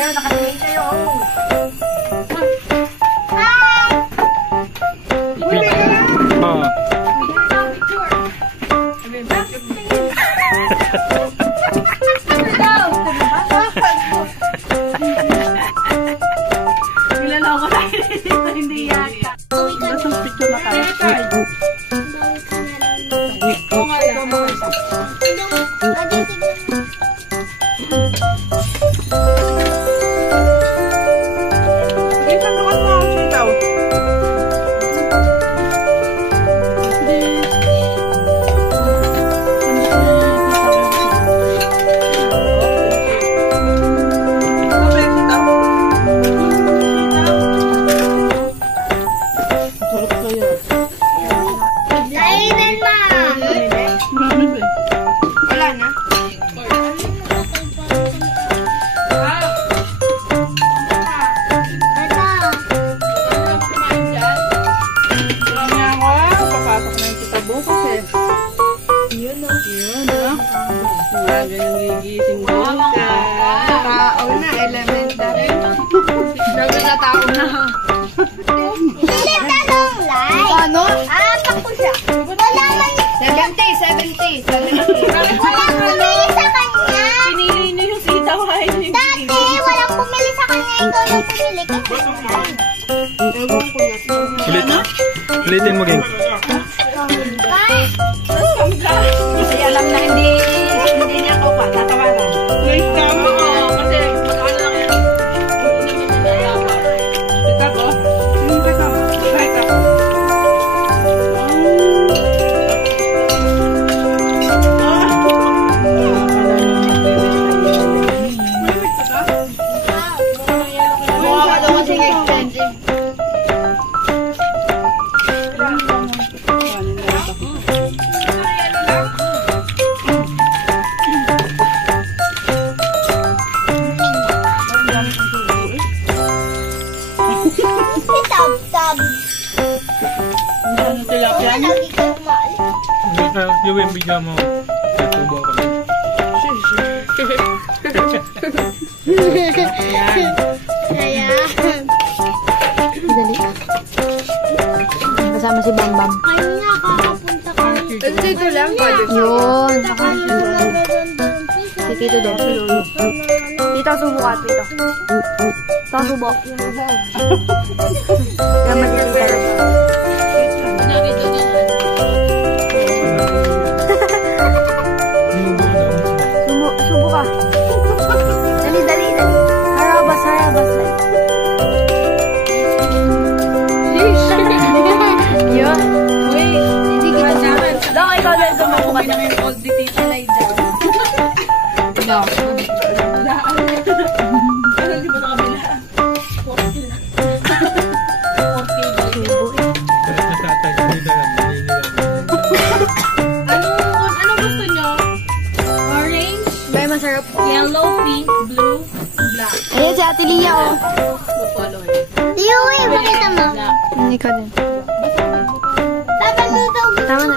Ayun, nakatingin kayo. Ulitin mo, Ging. Kasi alam na hindi niya ako pa tatawaran. Kasi magkano lang yan. Ito ko? Hindi ka. Kahit ako. Yung bigyan mo. Tubo ako. Ayan. Dali. Kasama si Bambam. Kanya, kakapunta kami. Dito lang. Yun. Si Tito daw. Tito, subo ka, Tito. Tito, subo. Yaman yan talaga. Subo ka. Dali, dali, dali. Harabas, harabas. Yun. Uy, hindi kita naman. Dok, ikaw na sumabu ka na yung old tita na dyan. Dok. Hindi mo na kabila. 4K. Ano gusto nyo? Orange? Bay, masarap. Yellow, pink, blue, black. Ayan si Ate Lia, oh. Color. Yui, makita mo. Hindi ka din. Tatang dito. Tama na.